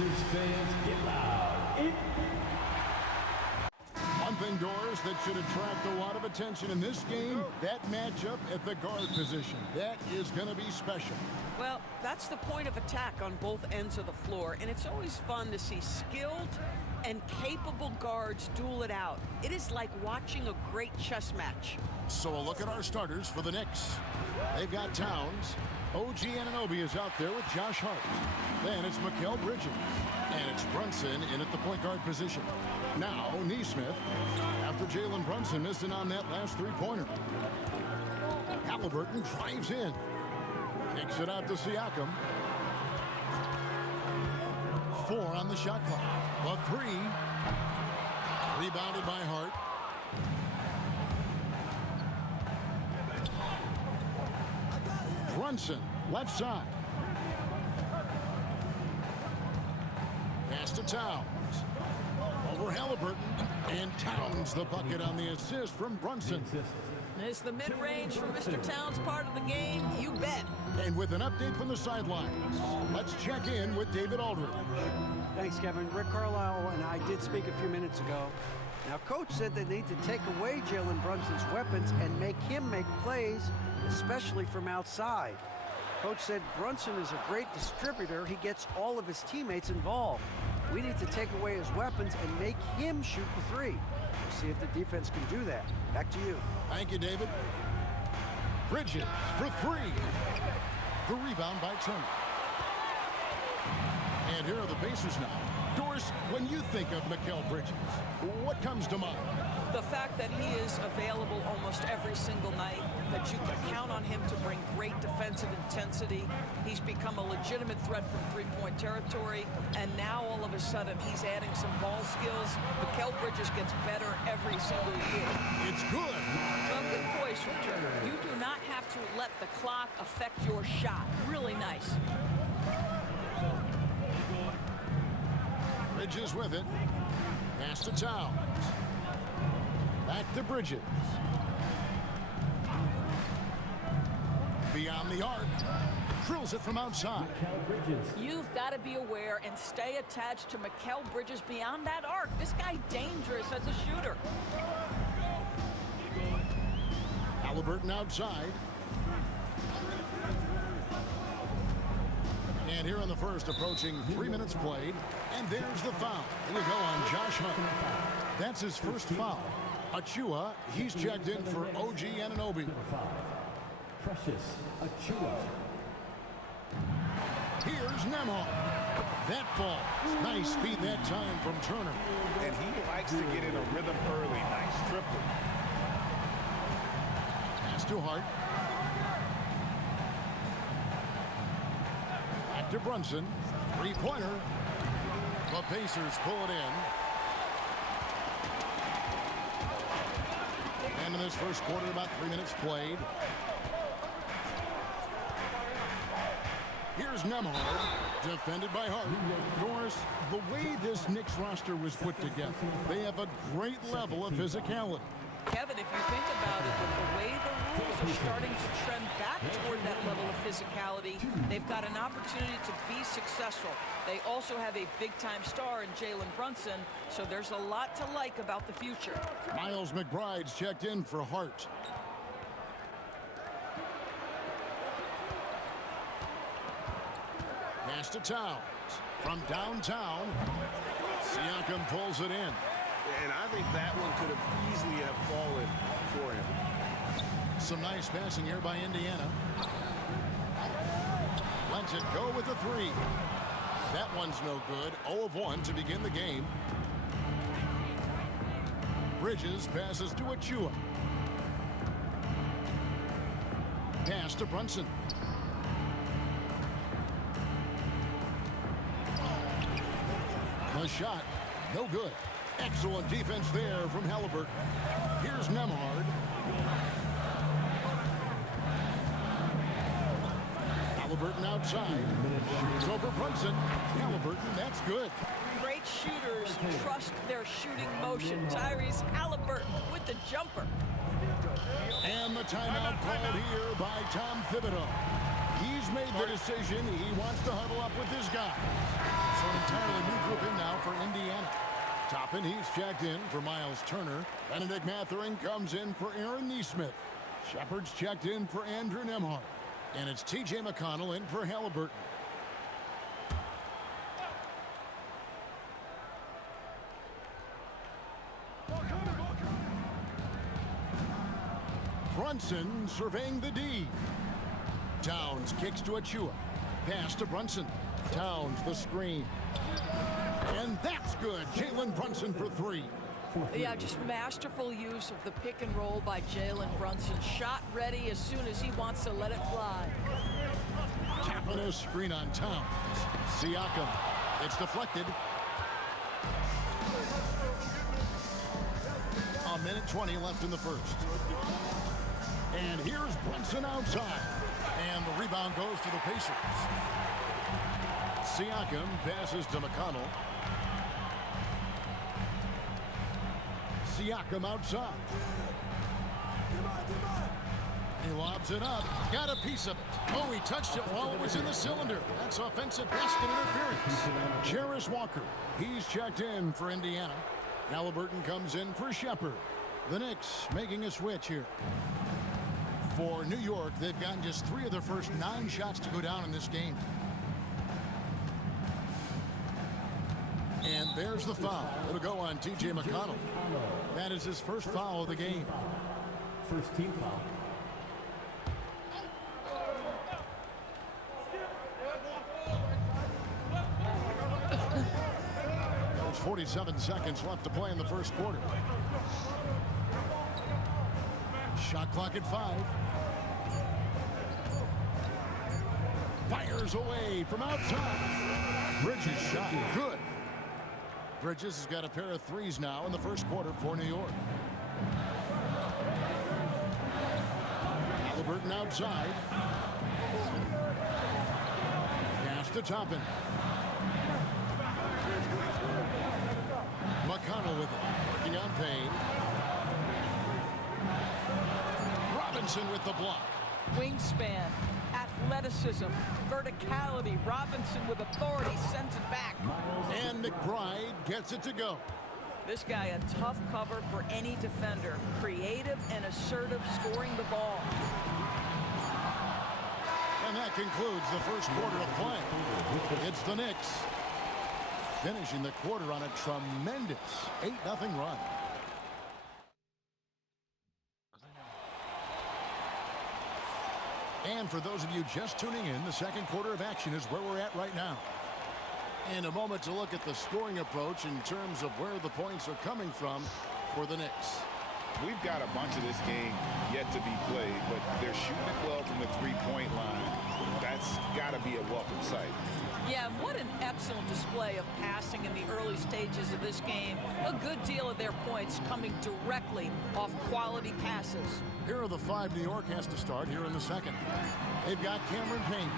Pacers fans, get loud. One thing, Doris, that should attract a lot of attention in this game, that matchup at the guard position. That is going to be special. Well, that's the point of attack on both ends of the floor, and it's always fun to see skilled and capable guards duel it out. It is like watching a great chess match. So a look at our starters for the Knicks. They've got Towns. OG Anunoby is out there with Josh Hart. Then it's Mikal Bridges. And it's Brunson in at the point guard position. Now Nesmith, after Jalen Brunson missed it on that last three-pointer. Halliburton drives in. Kicks it out to Siakam. 4 on the shot clock. The 3. Rebounded by Hart. Brunson, left side. Pass to Towns. Over Halliburton. And Towns the bucket on the assist from Brunson. Is the mid-range for Mr. Towns part of the game? You bet. And with an update from the sidelines, let's check in with David Aldridge. Thanks, Kevin. Rick Carlisle and I did speak a few minutes ago. Now, Coach said they need to take away Jalen Brunson's weapons and make him make plays, especially from outside. Coach said Brunson is a great distributor. He gets all of his teammates involved. We need to take away his weapons and make him shoot the three. We'll see if the defense can do that. Back to you. Thank you, David. Bridges for 3. The rebound by Turner. And here are the Pacers now. Doris, when you think of Mikal Bridges, what comes to mind? The fact that he is available almost every single night, that you can count on him to bring great defensive intensity. He's become a legitimate threat from three-point territory, and now all of a sudden he's adding some ball skills. Mikal Bridges gets better every single year. It's good. Well, good poise from Turner. You do not have to let the clock affect your shot. Really nice. Bridges with it. Pass to Towns. Back to Bridges. Beyond the arc. Drills it from outside. You've got to be aware and stay attached to Mikal Bridges beyond that arc. This guy dangerous as a shooter. Halliburton outside. And here in the first, approaching 3 minutes played. And there's the foul. It'll go on Josh Hart. That's his first foul. Achua, he's checked in for OG Anunoby. Precious Achua. Here's Nembhard. That ball. Nice speed that time from Turner. And he likes to get in a rhythm early. Nice triple. Pass to Hart. Back to Brunson. Three-pointer. The Pacers pull it in. And in this first quarter, about 3 minutes played. Here's Nembhard, defended by Hart. Doris, the way this Knicks roster was put together, they have a great level of physicality. Kevin, if you think about it, with the way the rules are starting to trend back toward that level of physicality, they've got an opportunity to be successful. They also have a big-time star in Jalen Brunson, so there's a lot to like about the future. Miles McBride's checked in for Hart. Pass to Towns. From downtown, Siakam pulls it in. And I think that one could have easily have fallen for him. Some nice passing here by Indiana. Lets it go with the 3. That one's no good. 0 of 1 to begin the game. Bridges passes to Achua. Pass to Brunson. The shot, no good. Excellent defense there from Halliburton. Here's Nembhard. Halliburton outside. Shoots over Brunson. Halliburton, that's good. Great shooters trust their shooting motion. Tyrese Halliburton with the jumper. And the timeout called here by Tom Thibodeau. He's made the decision. He wants to huddle up with his guy. So an entirely new group in now for Indiana. Toppin, he's checked in for Miles Turner. Benedict Mathering comes in for Aaron Neesmith. Shepard's checked in for Andrew Nemhart. And it's T.J. McConnell in for Halliburton. Brunson surveying the D. Towns kicks to Achua. Pass to Brunson. Towns the screen. And that's good. Jalen Brunson for three. Yeah, just masterful use of the pick and roll by Jalen Brunson. Shot ready as soon as he wants to let it fly. Tapping a screen on Towns. Siakam. It's deflected. A minute 20 left in the first. And here's Brunson outside. And the rebound goes to the Pacers. Siakam passes to McConnell. Siakam outside. He lobs it up. Got a piece of it. Oh, he touched it while it was in the cylinder. That's offensive basket interference. Jarris Walker. He's checked in for Indiana. Halliburton comes in for Shepard. The Knicks making a switch here. For New York, they've gotten just 3 of their first 9 shots to go down in this game. And there's the foul. It'll go on T.J. McConnell. That is his first foul of the game. First team foul. There's 47 seconds left to play in the first quarter. Shot clock at 5. Fires away from outside. Bridges shot good. Bridges has got a pair of threes now in the first quarter for New York. Halliburton outside. Pass to Toppin. McConnell with it. Working on Payne. Robinson with the block. Wingspan, athleticism, verticality. Robinson with authority sends it back. And McBride gets it to go. This guy a tough cover for any defender. Creative and assertive scoring the ball. And that concludes the first quarter of play. It's the Knicks finishing the quarter on a tremendous 8-0 run. And for those of you just tuning in, the second quarter of action is where we're at right now. In a moment to look at the scoring approach in terms of where the points are coming from for the Knicks. We've got a bunch of this game yet to be played, but they're shooting it well from the three-point line. That's got to be a welcome sight. Yeah, what an excellent display of passing in the early stages of this game. A good deal of their points coming directly off quality passes. Here are the 5 New York has to start here in the second. They've got Cameron Payne.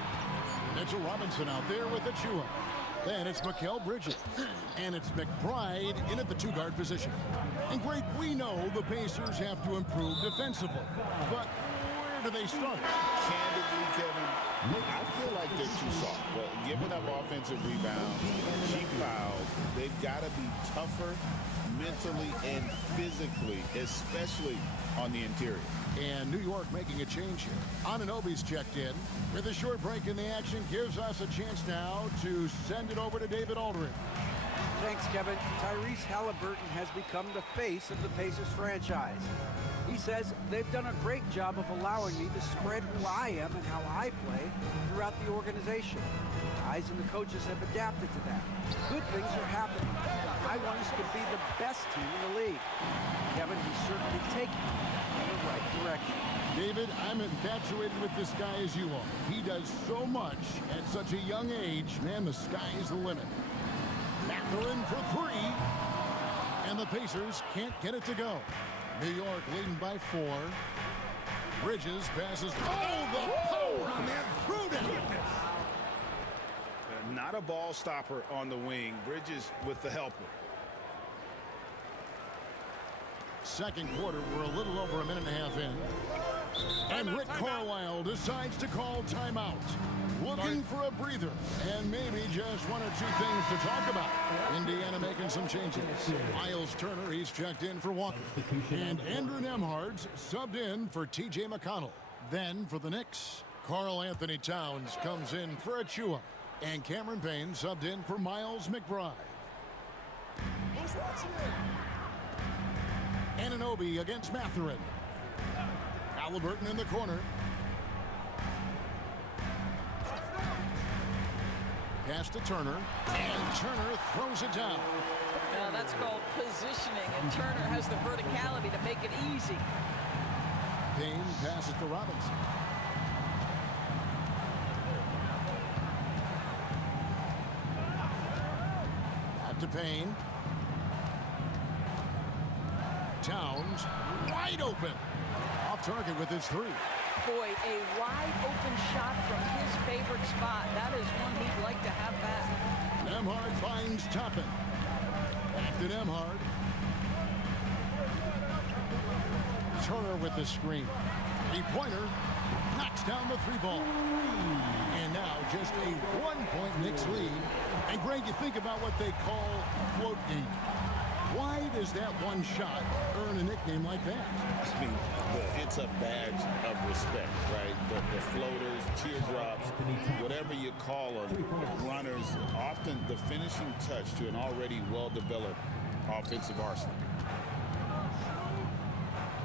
Mitchell Robinson out there with Achua. Then it's Mikal Bridges. And it's McBride in at the 2-guard position. And great, we know the Pacers have to improve defensively. But where do they start? Candidly, Kevin, I feel like they're too soft. But giving up offensive rebounds, cheap fouls, they've got to be tougher mentally and physically, especially on the interior. And New York making a change here. Anunoby's checked in. With a short break in the action, gives us a chance now to send it over to David Aldridge. Thanks, Kevin. Tyrese Halliburton has become the face of the Pacers franchise. He says they've done a great job of allowing me to spread who I am and how I play throughout the organization. Guys and the coaches have adapted to that. Good things are happening. I want us to be the best team in the league. Kevin, he's certainly taking it in the right direction. David, I'm infatuated with this guy as you are. He does so much at such a young age. Man, the sky is the limit. Matherin for 3. And the Pacers can't get it to go. New York leading by 4. Bridges passes. Oh, the power on that throw-down. Not a ball stopper on the wing. Bridges with the helper. Second quarter, we're a little over a minute and a half in. And Rick Carlisle decides to call timeout. Looking for a breather and maybe just one or two things to talk about. Indiana making some changes. Miles Turner, he's checked in for Walker. And Andrew Nemhard's subbed in for T.J. McConnell. Then for the Knicks, Karl Anthony Towns comes in for Achua. And Cameron Payne subbed in for Miles McBride. Anunoby against Mathurin. Halliburton in the corner. Pass to Turner, and Turner throws it down. Now that's called positioning, and Turner has the verticality to make it easy. Payne passes to Robinson. Back to Payne. Towns, wide open. Off target with his three. Boy, a wide open shot from his favorite spot. That is one he'd like to have back. Nemhard finds Toppin. Back to Nemhard. Turner with the screen. Three-pointer knocks down the three ball. And now just a 1-point Knicks lead. And Greg, you think about what they call float game. Why does that one shot earn a nickname like that? I mean, it's a badge of respect, right? The floaters, teardrops, whatever you call them, runners, often the finishing touch to an already well-developed offensive arsenal.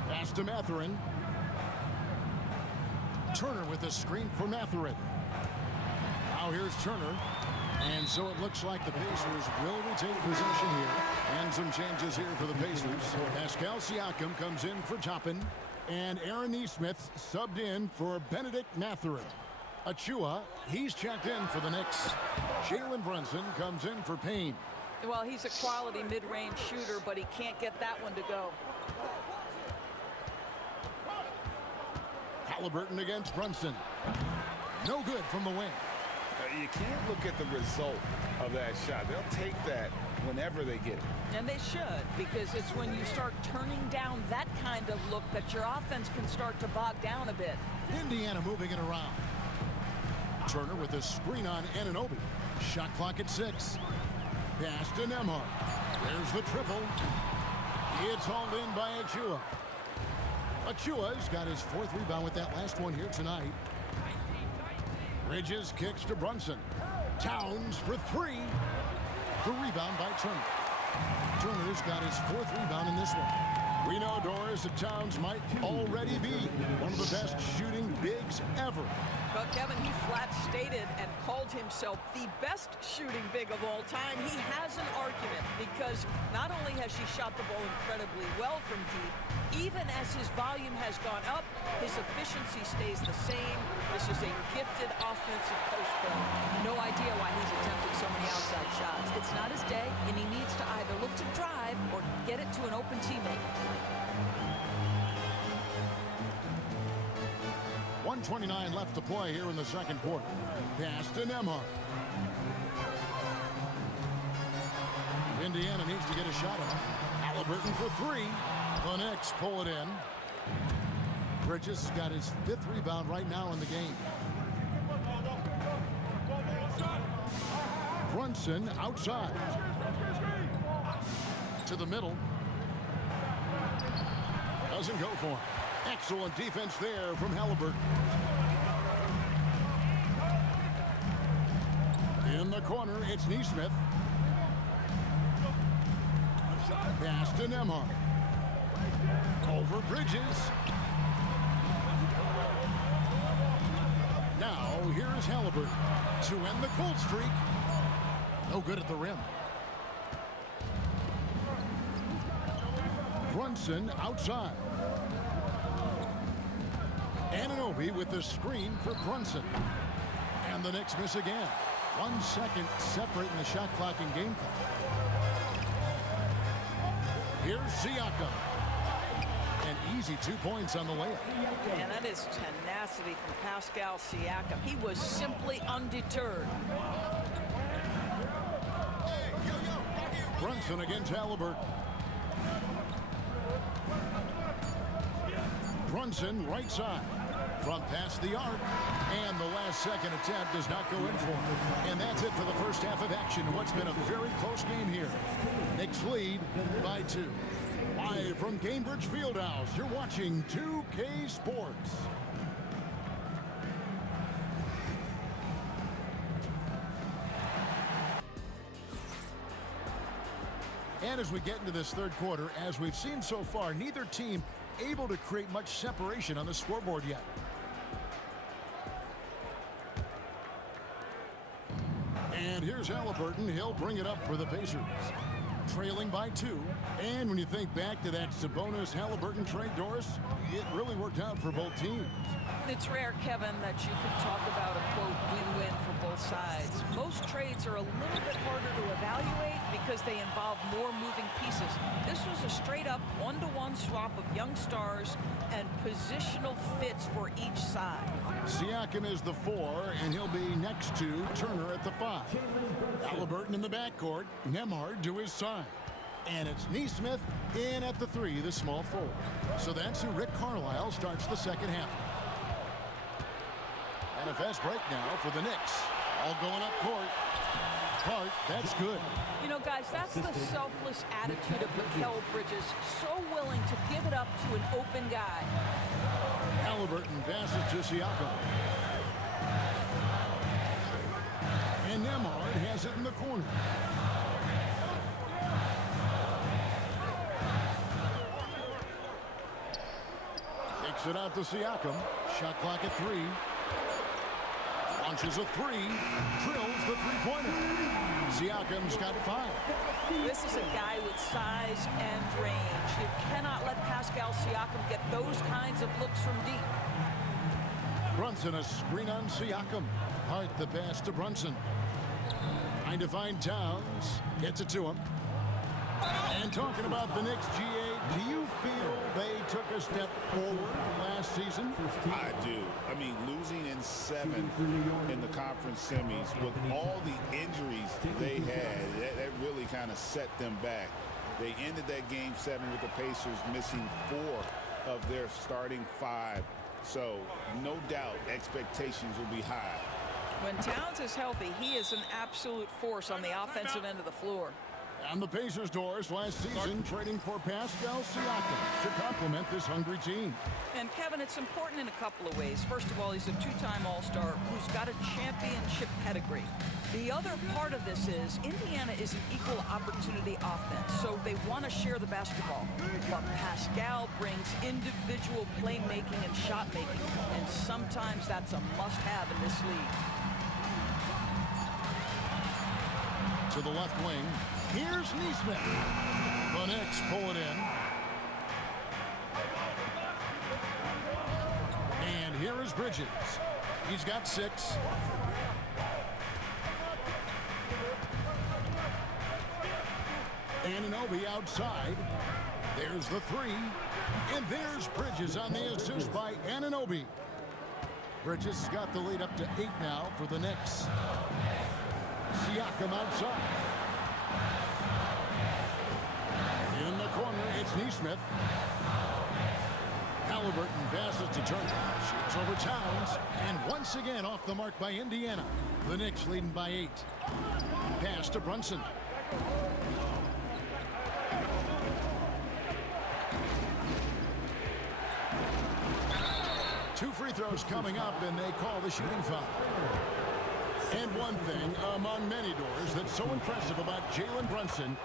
Pass to Mathurin. Turner with the screen for Mathurin. Now here's Turner. And so it looks like the Pacers will retain possession here. And some changes here for the Pacers. Pascal Siakam comes in for Toppin. And Aaron Nesmith subbed in for Benedict Mathurin. Achua, he's checked in for the Knicks. Jalen Brunson comes in for Payne. Well, he's a quality mid-range shooter, but he can't get that one to go. Halliburton against Brunson. No good from the wing. You can't look at the result of that shot. They'll take that whenever they get it. And they should, because it's when you start turning down that kind of look that your offense can start to bog down a bit. Indiana moving it around. Turner with a screen on Anunoby. Shot clock at 6. Pass to Nemhard. There's the triple. It's hauled in by Achua. Achua's got his 4th rebound with that last one here tonight. Bridges kicks to Brunson. Towns for 3. The rebound by Turner. Turner's got his 4th rebound in this one. We know, Doris, that Towns might already be one of the best shooting bigs ever. But Kevin, he flat stated and called himself the best shooting big of all time. He has an argument because not only has he shot the ball incredibly well from deep, even as his volume has gone up, his efficiency stays the same. This is a gifted offensive post player. No idea why he's attempting so many outside shots. It's not his day, and he needs to either look to drive or get it to an open teammate. 1:29 left to play here in the second quarter. Pass to Nemhard. Indiana needs to get a shot off. Halliburton for 3. The Knicks pull it in. Bridges has got his 5th rebound right now in the game. Brunson outside. To the middle. Doesn't go for him. Excellent defense there from Halliburton. In the corner, it's Nesmith. Pass to Nemhard. Over Bridges. Now, here's Halliburton to end the cold streak. No good at the rim. Brunson outside. Anunoby with the screen for Brunson. And the Knicks miss again. 1 second separating the shot clock and game clock. Here's Siakam. An easy 2 points on the layup. And that is tenacity from Pascal Siakam. He was simply undeterred. Brunson against Halliburton. Brunson right side. From past the arc. And the last second attempt does not go in for him. And that's it for the first half of action. What's been a very close game here. Knicks lead by 2. Live from Cambridge Fieldhouse, you're watching 2K Sports. And as we get into this third quarter, as we've seen so far, neither team able to create much separation on the scoreboard yet. And here's Halliburton. He'll bring it up for the Pacers. Trailing by 2. And when you think back to that Sabonis-Halliburton trade, Doris, it really worked out for both teams. It's rare, Kevin, that you can talk about a, quote, win-win for both sides. Most trades are a little bit harder to evaluate because they involve more moving pieces. This was a straight-up one-to-one swap of young stars and positional fits for each side. Siakam is the 4, and he'll be next to Turner at the 5. Halliburton in the backcourt, Nembhard to his side. And it's Nesmith in at the 3, the small forward. So that's who Rick Carlisle starts the second half. And a fast break now for the Knicks. All going up court. Hart, that's good. You know, guys, that's the selfless attitude of Mikal Bridges. So willing to give it up to an open guy. Halliburton passes to Siakam. And Nembhard has it in the corner. Kicks it out to Siakam. Shot clock at 3. Launches a 3. Drills the three-pointer. Siakam's got 5. This is a guy with size and range. You cannot let Pascal Siakam get those kinds of looks from deep. Brunson, a screen on Siakam. Hart the pass to Brunson. Trying to find Towns. Gets it to him. And talking about the Knicks, GA, do you feel they took a step forward last season? I do. I mean, losing in 7 in the conference semis with all the injuries they had, that really kind of set them back. They ended that game 7 with the Pacers missing 4 of their starting 5. So, no doubt, expectations will be high. When Towns is healthy, he is an absolute force on the offensive end of the floor. And the Pacers, Doris, last season trading for Pascal Siakam to complement this hungry team. And, Kevin, it's important in a couple of ways. First of all, he's a 2-time All-Star who's got a championship pedigree. The other part of this is Indiana is an equal opportunity offense, so they want to share the basketball. But Pascal brings individual playmaking and shot making, and sometimes that's a must-have in this league. To the left wing, here's Nesmith. The Knicks pull it in. And here is Bridges. He's got 6. Anunoby outside. There's the 3. And there's Bridges on the assist by Anunoby. Bridges has got the lead up to 8 now for the Knicks. Siakam outside. In the corner, it's Nesmith. Halliburton passes to Turner. Shoots over Towns. And once again off the mark by Indiana. The Knicks leading by 8. Pass to Brunson. Two free throws coming up, and they call the shooting foul. And one thing among many, Doors, that's so impressive about Jalen Brunson,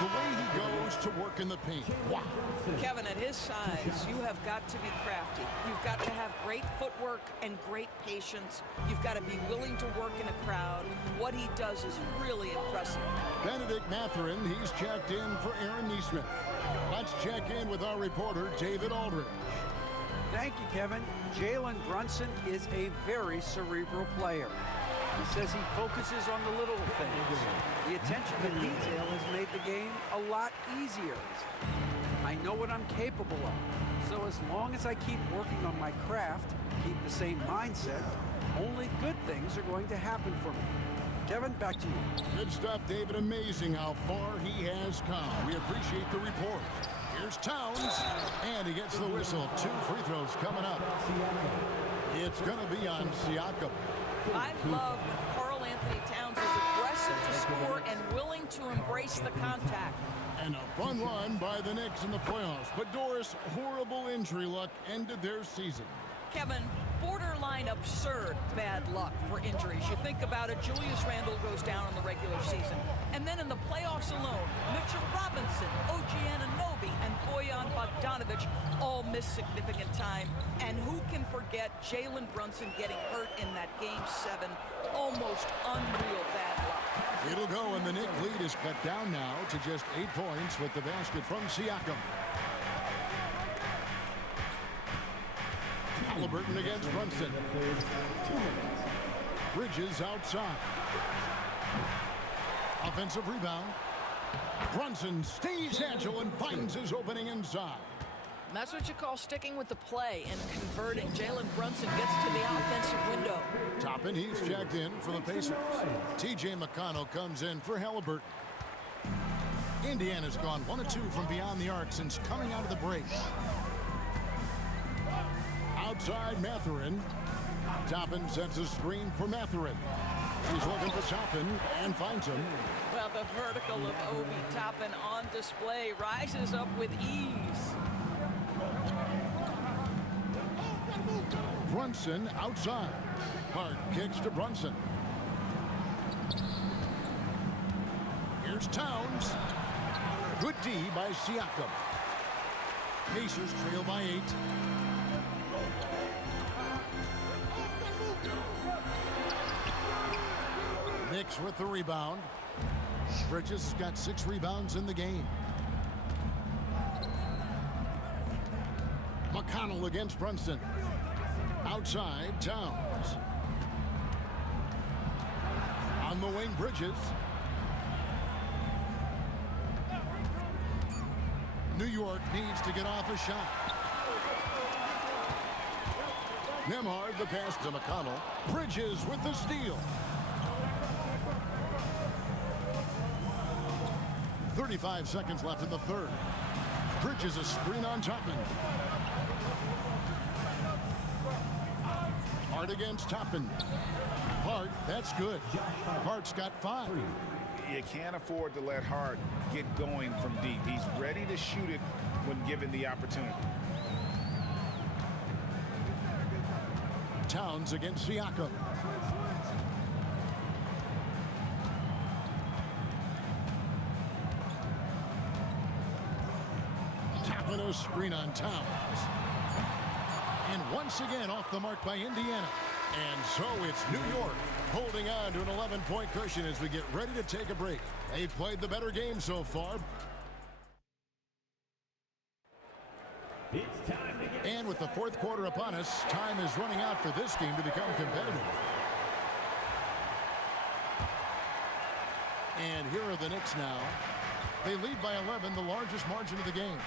the way he goes to work in the paint. Wow. Kevin, at his size, you have got to be crafty. You've got to have great footwork and great patience. You've got to be willing to work in a crowd. What he does is really impressive. Benedict Mathurin, he's checked in for Aaron Nesmith. Let's check in with our reporter, David Aldridge. Thank you, Kevin. Jalen Brunson is a very cerebral player. He says he focuses on the little things. The attention to detail has made the game a lot easier. I know what I'm capable of. So as long as I keep working on my craft, keep the same mindset, only good things are going to happen for me. Kevin, back to you. Good stuff, David. Amazing how far he has come. We appreciate the report. Here's Towns, and he gets the whistle. 2 free throws coming up. It's going to be on Siakam. I love when Karl Anthony Towns is aggressive to score and willing to embrace the contact. And a fun run by the Knicks in the playoffs. But Doris, horrible injury luck ended their season. Kevin, borderline absurd bad luck for injuries. You think about it, Julius Randle goes down in the regular season. And then in the playoffs alone, Mitchell Robinson, OG Anunoby, and Bojan Bogdanovic all miss significant time. And who can forget Jalen Brunson getting hurt in that Game 7? Almost unreal bad luck. It'll go, and the Knick lead is cut down now to just 8 points with the basket from Siakam. Halliburton against Brunson. Bridges outside. Offensive rebound. Brunson stays agile and finds his opening inside. That's what you call sticking with the play and converting. Jalen Brunson gets to the offensive window. Toppin, he's checked in for the Pacers. T.J. McConnell comes in for Halliburton. Indiana's gone 1 of 2 from beyond the arc since coming out of the break. Outside Mathurin. Toppin sets a screen for Mathurin. He's looking for Toppin and finds him. Well, the vertical of Obi Toppin on display rises up with ease. Brunson outside. Hart kicks to Brunson. Here's Towns. Good D by Siakam. Pacers trail by 8. Knicks with the rebound. Bridges has got 6 rebounds in the game. McConnell against Brunson. Outside, Towns. On the wing, Bridges. New York needs to get off a shot. Nembhard the pass to McConnell. Bridges with the steal. 35 seconds left in the third. Bridges a screen on Toppin. Hart against Toppin. Hart, that's good. Hart's got 5. You can't afford to let Hart get going from deep. He's ready to shoot it when given the opportunity. Towns against Siakam. Toppin a screen on Towns. And once again off the mark by Indiana. And so it's New York holding on to an 11-point cushion as we get ready to take a break. They've played the better game so far. It's time to get... And with the fourth quarter upon us, time is running out for this game to become competitive. And here are the Knicks now. They lead by 11, the largest margin of the game.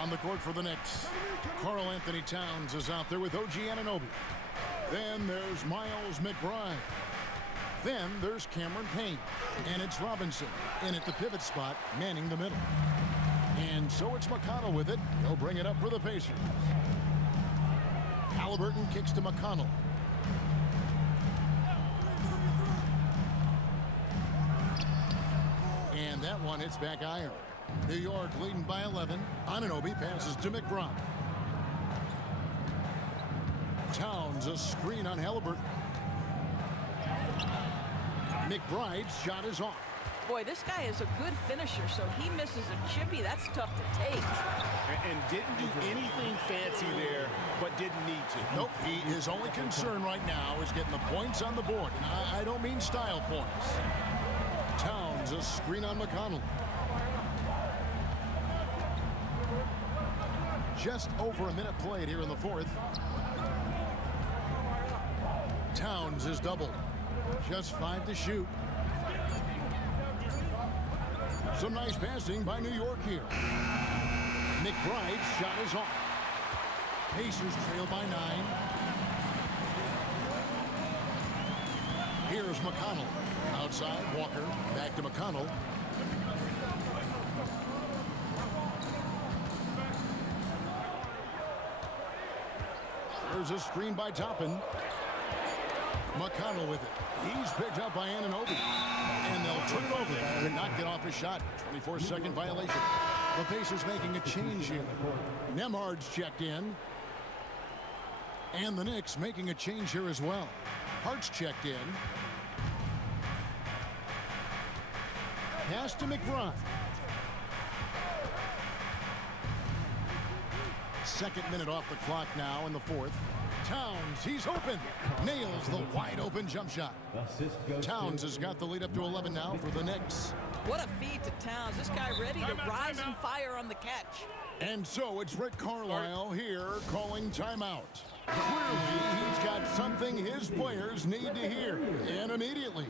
On the court for the Knicks, Karl Anthony Towns is out there with OG Anunoby. Then there's Miles McBride. Then there's Cameron Payne. And it's Robinson in at the pivot spot, manning the middle. And so it's McConnell with it. He'll bring it up for the Pacers. Halliburton kicks to McConnell. And that one hits back iron. New York leading by 11. Anunoby passes to McBride. Towns a screen on Halliburton. McBride's shot is off. Boy, this guy is a good finisher, so he misses a chippy. That's tough to take. And didn't do anything fancy there, but didn't need to. Nope, his only concern right now is getting the points on the board. And I don't mean style points. Towns a screen on McConnell. Just over a minute played here in the fourth. Towns is doubled. Just 5 to shoot. Some nice passing by New York here. McBride's shot is off. Pacers trail by 9. Here's McConnell. Outside, Walker. Back to McConnell. There's a screen by Toppin. McConnell with it. He's picked up by Anunoby. And they'll turn it over. Could not get off his shot. 24-second violation. The Pacers making a change here. Nemhard's checked in. And the Knicks making a change here as well. Hart's checked in. Pass to McBride. Second minute off the clock now in the fourth. Towns, he's open. Nails the wide open jump shot. Towns has got the lead up to 11 now for the Knicks. What a feed to Towns. This guy ready to rise and fire on the catch. And so it's Rick Carlisle here calling timeout. Clearly, he's got something his players need to hear, and immediately.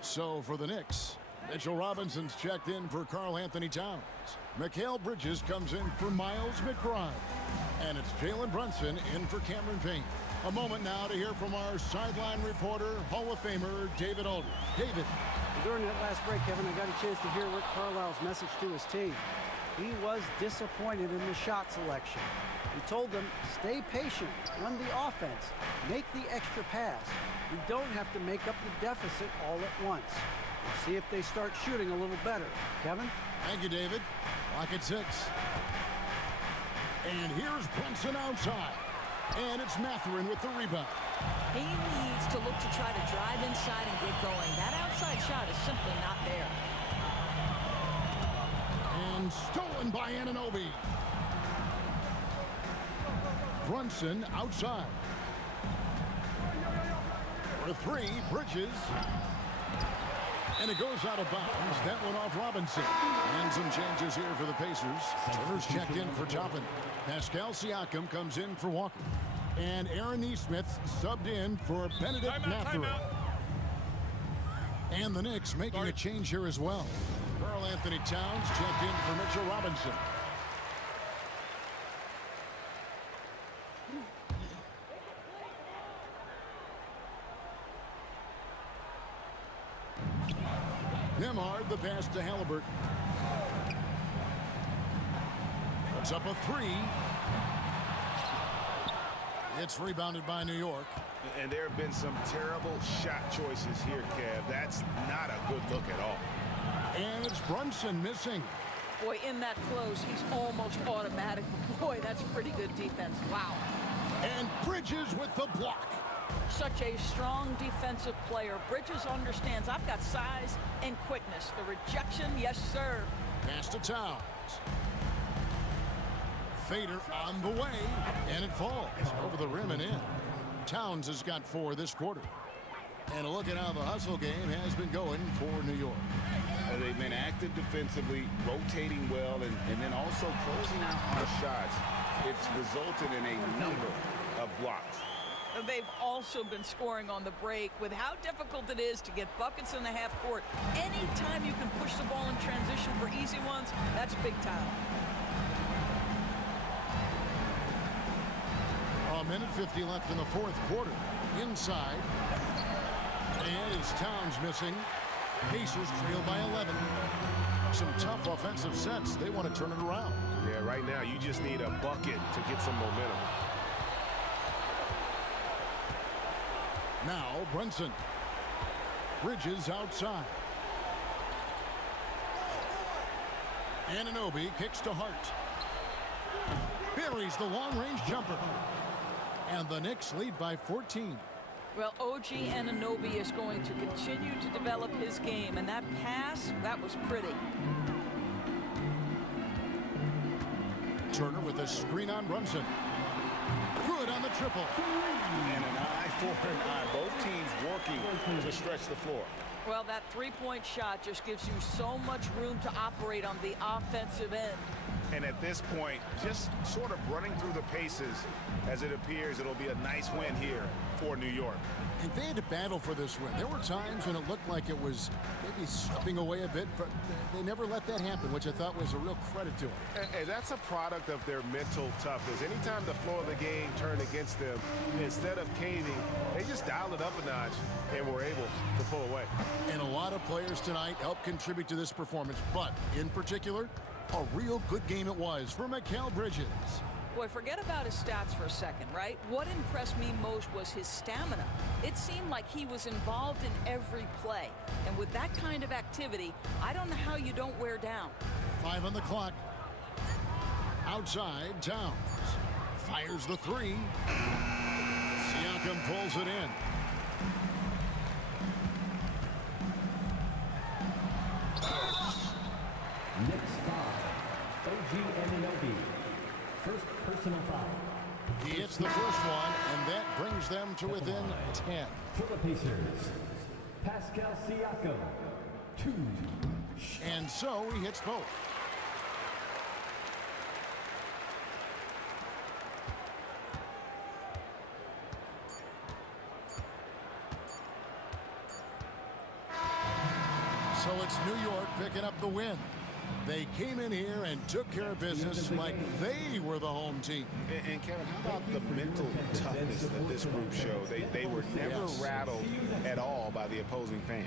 So for the Knicks, Mitchell Robinson's checked in for Karl Anthony Towns. Mikal Bridges comes in for Miles McBride. And it's Jalen Brunson in for Cameron Payne. A moment now to hear from our sideline reporter, Hall of Famer David Aldridge. David. During that last break, Kevin, I got a chance to hear Rick Carlisle's message to his team. He was disappointed in the shot selection. He told them, stay patient, run the offense, make the extra pass. We don't have to make up the deficit all at once. We'll see if they start shooting a little better. Kevin? Thank you, David. Clock at 6. And here's Brunson outside. And it's Mathurin with the rebound. He needs to look to try to drive inside and get going. That outside shot is simply not there. And stolen by Anunoby. Brunson outside. For 3, Bridges. And it goes out of bounds. That one off Robinson. And some changes here for the Pacers. Turner's checked in for Toppin. Pascal Siakam comes in for Walker. And Aaron Nesmith subbed in for Benedict Mathurin. And the Knicks making a change here as well. Karl Anthony Towns checked in for Mitchell Robinson. Nemhard, the pass to Halliburton. Puts up a 3. It's rebounded by New York. And there have been some terrible shot choices here, Kev. That's not a good look at all. And it's Brunson missing. Boy, in that close, he's almost automatic. Boy, that's pretty good defense. Wow. And Bridges with the block. Such a strong defensive player. Bridges understands I've got size and quickness. The rejection, yes, sir. Pass to Towns. Fader on the way, and it falls over the rim and in. Towns has got 4 this quarter. And a look at how the hustle game has been going for New York. They've been active defensively, rotating well, and then also closing out on shots. It's resulted in a number of blocks. They've also been scoring on the break. With how difficult it is to get buckets in the half court, anytime you can push the ball in transition for easy ones, that's big time. A minute 50 left in the fourth quarter. Inside. And it's Towns missing. Pacers trail by 11. Some tough offensive sets. They want to turn it around. Yeah, right now you just need a bucket to get some momentum. Now Brunson. Bridges outside. Anunoby kicks to Hart. Buries the long-range jumper. And the Knicks lead by 14. Well, OG Anunoby is going to continue to develop his game, and that pass, that was pretty. Turner with a screen on Brunson. Good on the triple. And an eye for an eye. Both teams working to stretch the floor. Well, that three-point shot just gives you so much room to operate on the offensive end. And at this point, just sort of running through the paces, as it appears it'll be a nice win here for New York. And they had to battle for this win. There were times when it looked like it was maybe slipping away a bit, but they never let that happen, which I thought was a real credit to them. And that's a product of their mental toughness. Anytime the flow of the game turned against them, instead of caving, they just dialed it up a notch and were able to pull away. And a lot of players tonight helped contribute to this performance, but in particular, a real good game it was for Mikal Bridges. Boy, forget about his stats for a second, right? What impressed me most was his stamina. It seemed like he was involved in every play. And with that kind of activity, I don't know how you don't wear down. 5 on the clock. Outside, Towns. Fires the 3. Siakam pulls it in. Next foul. OG Anunoby. First personal foul. He hits the first one, and that brings them to within 10. For the Pacers, Pascal Siakam. 2. And so he hits both. So it's New York picking up the win. They came in here and took care of business like they were the home team. And Kevin, how about the mental toughness that this group showed? They were never rattled at all by the opposing fans.